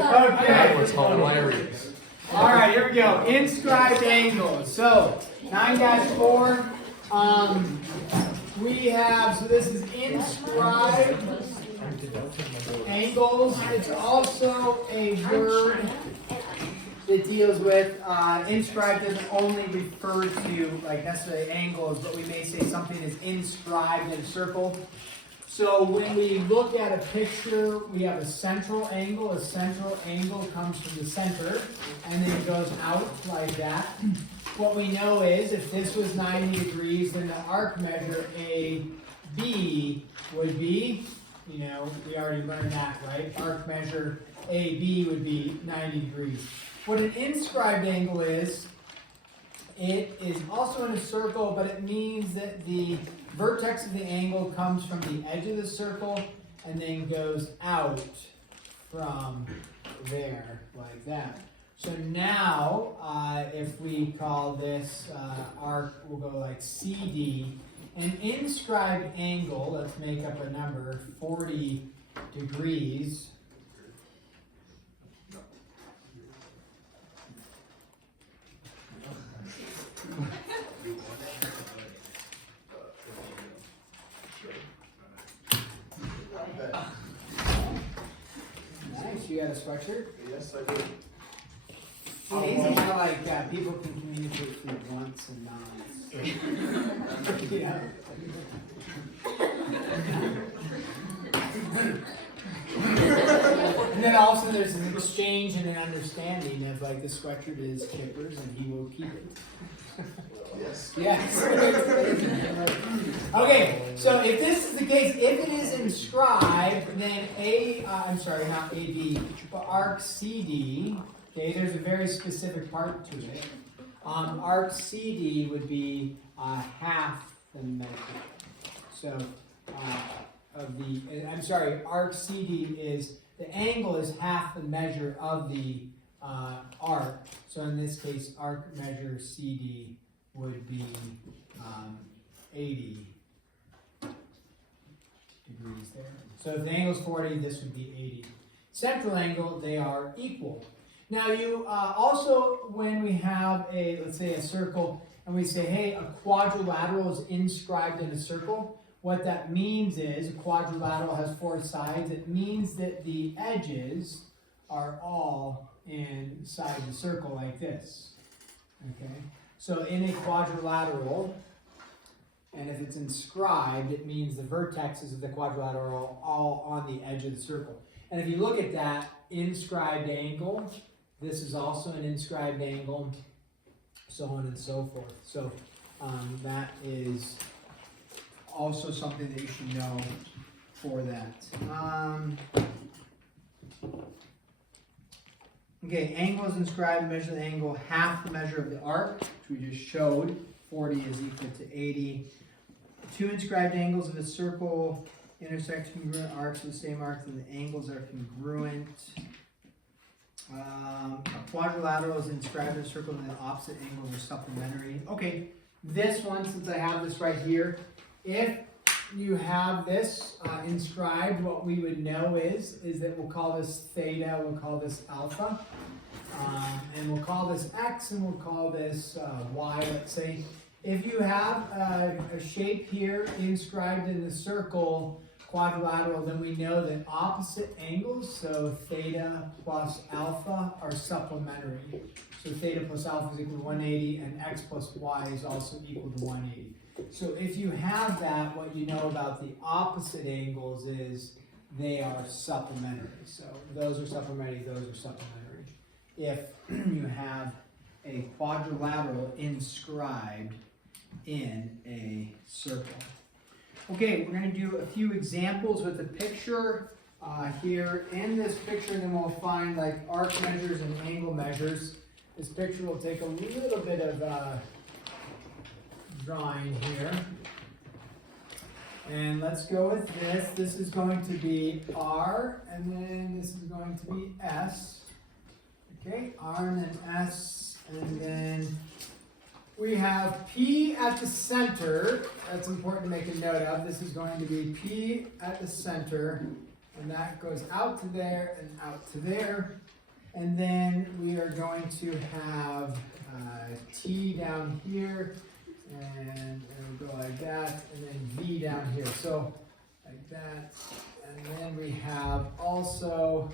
Okay. That was hilarious. All right, here we go. Inscribed angles. So 9-4. We have, so this is inscribed angles. It's also a word that deals with, inscribed doesn't only refer to like necessarily angles, but we may say something is inscribed in a circle. So when we look at a picture, we have a central angle. A central angle comes from the center, and then it goes out like that. What we know is if this was 90 degrees, then the arc measure AB would be, you know, we already learned that, right? Arc measure AB would be 90 degrees. What an inscribed angle is, it is also in a circle, but it means that the vertex of the angle comes from the edge of the circle and then goes out from there, like that. So now, if we call this arc, we'll go like CD. An inscribed angle, let's make up a number, 40 degrees. Nice, you got a sweatshirt? Yes, I do. Amazing how like people can communicate through wants and nods. Yeah. And then also there's an exchange and an understanding of like the sweatshirt is Kipper's and he will keep it. Yes. Yes. Okay, so if this is the case, if it is inscribed, then I'm sorry, not AB, but arc CD, okay, there's a very specific part to it. Arc CD would be half the measure. So, arc CD is, the angle is half the measure of the arc. So in this case, arc measure CD would be 80 degrees there. So if the angle is 40, this would be 80. Central angle, they are equal. Now you also, when we have a, let's say a circle, and we say, hey, a quadrilateral is inscribed in a circle, what that means is, a quadrilateral has 4 sides, it means that the edges are all inside the circle like this, okay? So in a quadrilateral, and if it's inscribed, it means the vertexes of the quadrilateral are all on the edge of the circle. And if you look at that inscribed angle, this is also an inscribed angle, so on and so forth. So that is also something that you should know for that. Okay, angle is inscribed, measure the angle, half the measure of the arc, which we just showed. 40 is equal to 80. 2 inscribed angles of a circle intersect congruent arcs of the same arc, and the angles are congruent. A quadrilateral is inscribed in a circle, and the opposite angles are supplementary. Okay, this one, since I have this right here, if you have this inscribed, what we would know is that we'll call this theta, we'll call this alpha, and we'll call this x, and we'll call this y, let's say. If you have a shape here inscribed in the circle, quadrilateral, then we know that opposite angles, so theta plus alpha, are supplementary. So theta plus alpha is equal to 180, and x plus y is also equal to 180. So if you have that, what you know about the opposite angles is they are supplementary. So those are supplementary, those are supplementary. If you have a quadrilateral inscribed in a circle. Okay, we're going to do a few examples with the picture here in this picture, and then we'll find like arc measures and angle measures. This picture will take a little bit of drawing here. And let's go with this. This is going to be R, and then this is going to be S. Okay, R and then S, and then we have P at the center. That's important to make a note of. This is going to be P at the center, and that goes out to there and out to there. And then we are going to have T down here, and it'll go like that, and then V down here. So like that, and then we have also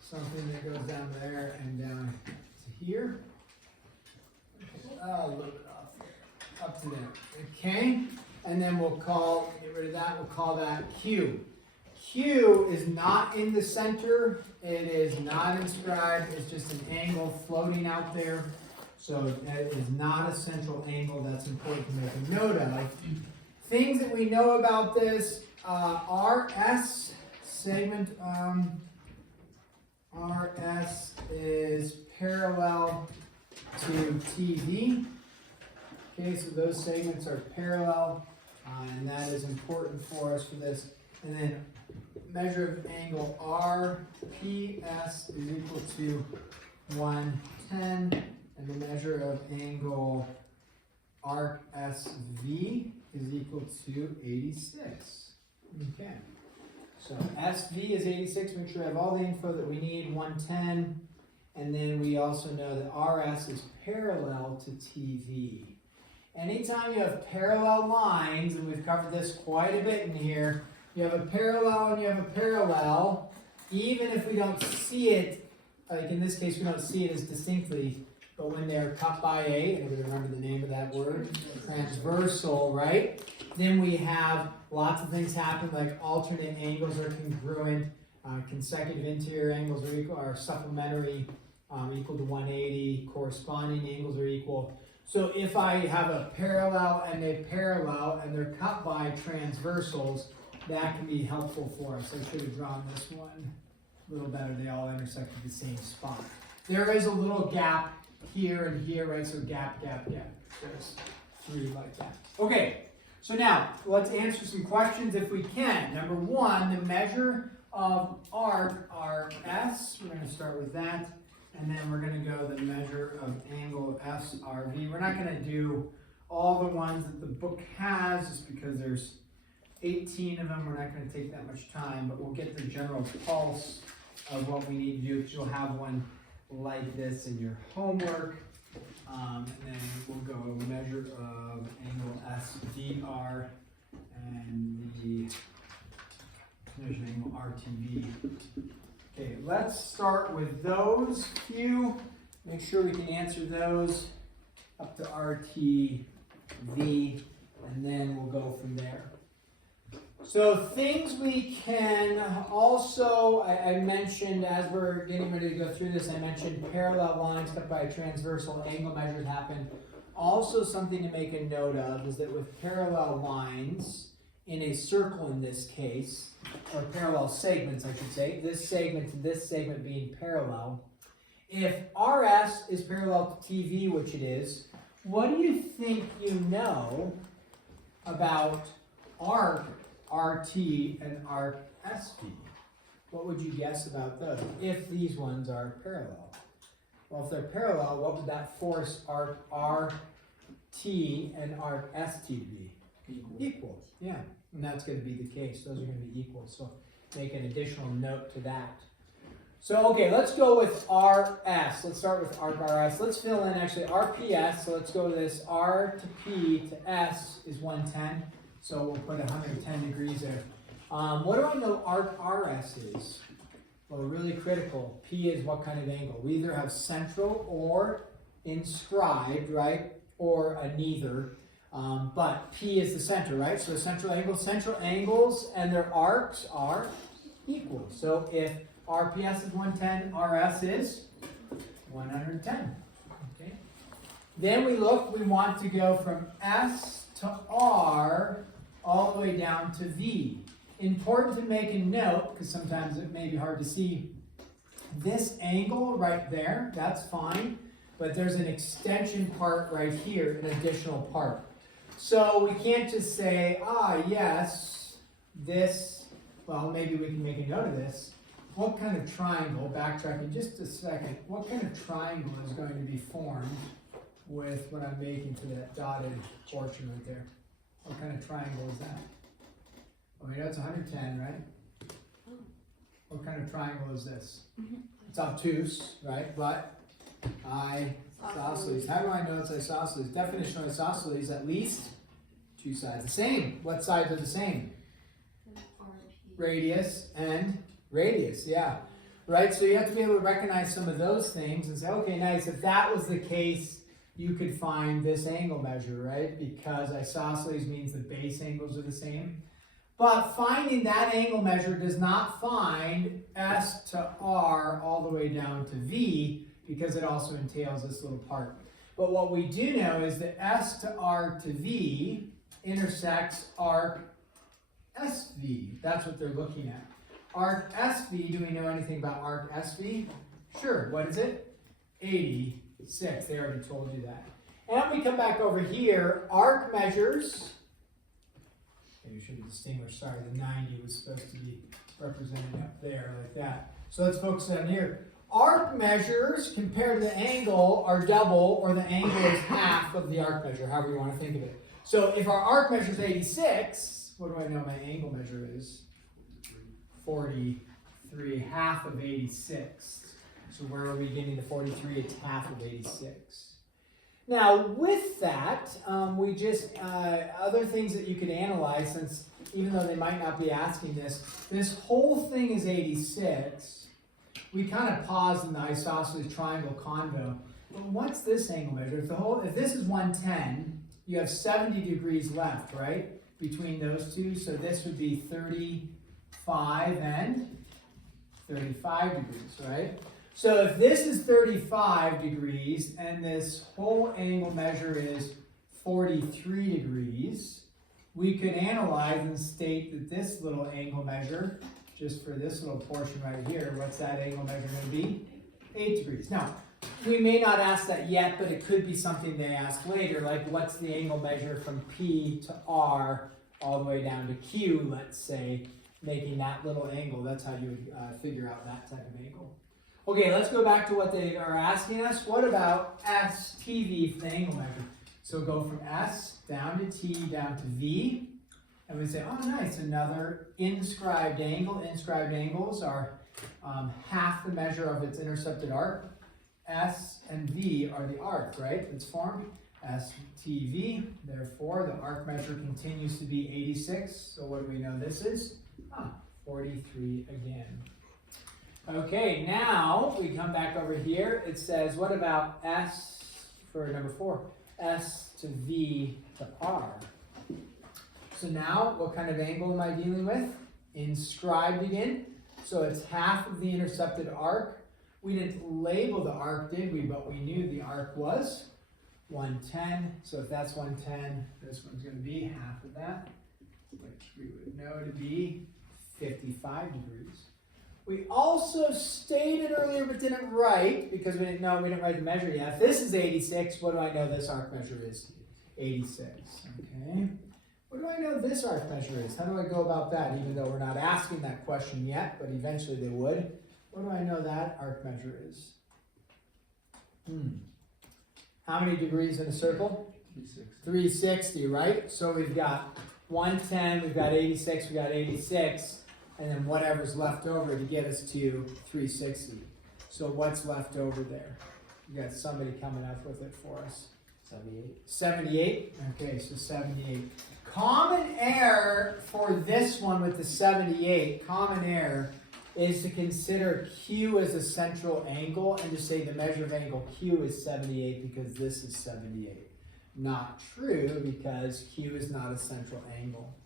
something that goes down there and down to here. A little bit off here, up to there. Okay, and then we'll get rid of that. We'll call that Q. Q is not in the center. It is not inscribed. It's just an angle floating out there. So it is not a central angle. That's important to make a note of. Things that we know about this, RS segment, RS is parallel to TV. Okay, so those segments are parallel, and that is important for us for this. And then measure of angle RPS is equal to 110, and the measure of angle RSV is equal to 86. Okay, so SV is 86. Make sure we have all the info that we need. 110, and then we also know that RS is parallel to TV. Anytime you have parallel lines, and we've covered this quite a bit in here, you have a parallel and you have a parallel, even if we don't see it, like in this case we don't see it as distinctly, but when they're cut by anybody remember the name of that word? Transversal, right? Then we have lots of things happen, like alternate angles are congruent, consecutive interior angles are equal, are supplementary, equal to 180, corresponding angles are equal. So if I have a parallel and they're cut by transversals, that can be helpful for us. I should have drawn this one a little better. They all intersect at the same spot. There is a little gap here and here, right? So gap. There's three like that. Okay, so now let's answer some questions if we can. Number one, the measure of arc, RS. We're going to start with that. And then we're going to go the measure of angle SRV. We're not going to do all the ones that the book has just because there's 18 of them. We're not going to take that much time, but we'll get the general pulse of what we need to do because you'll have one like this in your homework. And then we'll go measure of angle SDR and the measure of angle RTV. Okay, let's start with those few. Make sure we can answer those up to RTV, and then we'll go from there. So things we can also, I mentioned as we're getting ready to go through this, I mentioned parallel lines cut by a transversal angle measures happen. Also something to make a note of is that with parallel lines, in a circle in this case, or parallel segments I should say, this segment to this segment being parallel, if RS is parallel to TV, which it is, what do you think you know about arc RT and arc SV? What would you guess about those if these ones are parallel? Well, if they're parallel, what would that force arc RT and arc ST be? Equal, yeah. And that's going to be the case. Those are going to be equal. So make an additional note to that. So, okay, let's go with RS. Let's start with arc RS. Let's fill in actually RPS. So let's go to this R to P to S is 110. So we'll put 110 degrees there. What do I know arc RS is? Well, really critical. P is what kind of angle? We either have central or inscribed, right? Or a neither. But P is the center, right? So the central angles and their arcs are equal. So if RPS is 110, RS is 110. Okay. Then we want to go from S to R all the way down to V. Important to make a note, because sometimes it may be hard to see, this angle right there, that's fine, but there's an extension part right here, an additional part. So we can't just say, yes, this, well, maybe we can make a note of this. What kind of triangle, backtracking just a second, what kind of triangle is going to be formed with what I'm making to that dotted portion right there? What kind of triangle is that? Well, we know it's 110, right? What kind of triangle is this? It's obtuse, right? But isosceles. How do I know it's isosceles? Definition of isosceles, at least two sides the same. What sides are the same? Radius and radius, yeah. Right, so you have to be able to recognize some of those things and say, okay, nice. If that was the case, you could find this angle measure, right? Because isosceles means the base angles are the same. But finding that angle measure does not find S to R all the way down to V, because it also entails this little part. But what we do know is that S to R to V intersects arc SV. That's what they're looking at. Arc SV, do we know anything about arc SV? Sure, what is it? 86, they already told you that. And we come back over here, arc measures, maybe should be distinguished, sorry, the 90 was supposed to be represented up there like that. So let's focus on here. Arc measures compared to the angle are double, or the angle is half of the arc measure, however you want to think of it. So if our arc measure is 86, what do I know my angle measure is? 43, half of 86. So where are we getting the 43? It's half of 86. Now with that, we just, other things that you could analyze, since even though they might not be asking this whole thing is 86. We kind of paused in the isosceles triangle convo. But what's this angle measure? If this is 110, you have 70 degrees left, right? Between those two. So this would be 35 and 35 degrees, right? So if this is 35 degrees and this whole angle measure is 43 degrees, we could analyze and state that this little angle measure, just for this little portion right here, what's that angle measure going to be? 8 degrees. Now, we may not ask that yet, but it could be something they ask later, like what's the angle measure from P to R all the way down to Q, let's say, making that little angle. That's how you would figure out that type of angle. Okay, let's go back to what they are asking us. What about STV for the angle measure? So go from S down to T down to V, and we say, oh nice, another inscribed angle. Inscribed angles are half the measure of its intercepted arc. S and V are the arc, right? It's formed STV. Therefore, the arc measure continues to be 86. So what do we know this is? 43 again. Okay, now we come back over here. It says, what about S for number 4? S to V to R. So now, what kind of angle am I dealing with? Inscribed again. So it's half of the intercepted arc. We didn't label the arc, did we? But we knew the arc was 110. So if that's 110, this one's going to be half of that, which we would know to be 55 degrees. We also stated earlier but didn't write, because we didn't write the measure yet. If this is 86, what do I know this arc measure is? 86. Okay. What do I know this arc measure is? How do I go about that, even though we're not asking that question yet, but eventually they would? What do I know that arc measure is? How many degrees in a circle? 360. 360, right? So we've got 110, we've got 86, we've got 86. And then whatever's left over to get us to 360. So what's left over there? You got somebody coming up with it for us. 78. 78? Okay, so 78. Common error for this one with the 78, common error, is to consider Q as a central angle and to say the measure of angle Q is 78 because this is 78. Not true, because Q is not a central angle.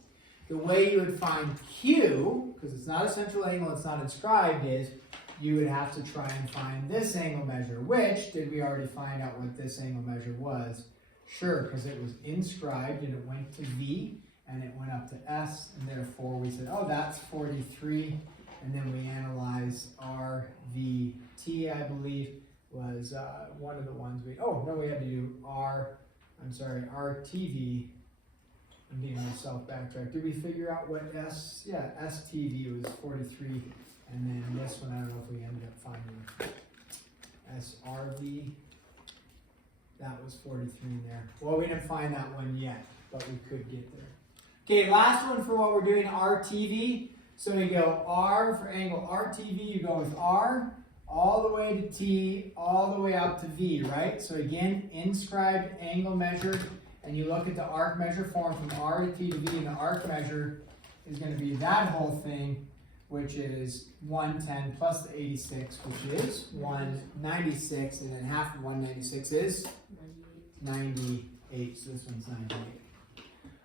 The way you would find Q, because it's not a central angle, it's not inscribed, is you would have to try and find this angle measure, which, did we already find out what this angle measure was? Sure, because it was inscribed and it went to V and it went up to S, and therefore we said, oh, that's 43, and then we analyzed RVT, I believe, was one of the ones we had to do RTV. I'm being myself backtrack. Did we figure out what S? Yeah, STV was 43, and then this one, I don't know if we ended up finding SRV. That was 43 in there. Well, we didn't find that one yet, but we could get there. Okay, last one for what we're doing, RTV. So you go R for angle RTV, you go with R, all the way to T, all the way out to V, right? So again, inscribed angle measured, and you look at the arc measure form from R to T to V, and the arc measure is going to be that whole thing, which is 110 plus the 86, which is 196, and then half of 196 is 98, so this one's 98.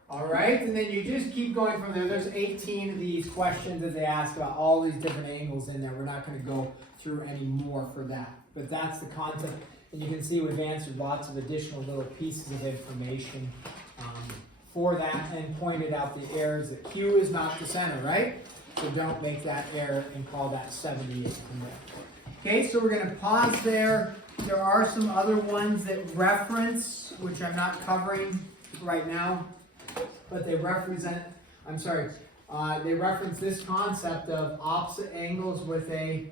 All right, and then you just keep going from there. There's 18 of these questions that they ask about all these different angles in there. We're not going to go through any more for that, but that's the concept. And you can see we've answered lots of additional little pieces of information for that, and pointed out the errors that Q is not the center, right? So don't make that error and call that 78 from there. Okay, so we're going to pause there. There are some other ones that reference, which I'm not covering right now, but they represent, they reference this concept of opposite angles with a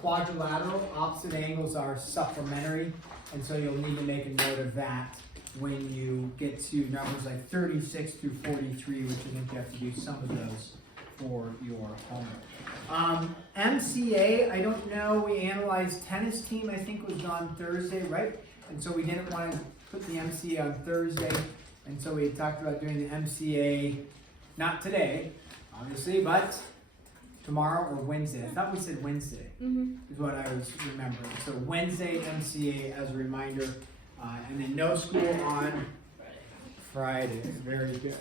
quadrilateral. Opposite angles are supplementary, and so you'll need to make a note of that when you get to numbers like 36 through 43, which I think you have to do some of those for your homework. MCA, I don't know, we analyzed tennis team, I think was on Thursday, right? And so we didn't want to put the MCA on Thursday, and so we talked about doing the MCA, not today, obviously, but tomorrow or Wednesday. I thought we said Wednesday, is what I was remembering. So Wednesday MCA as a reminder, and then no school on Friday. Very good.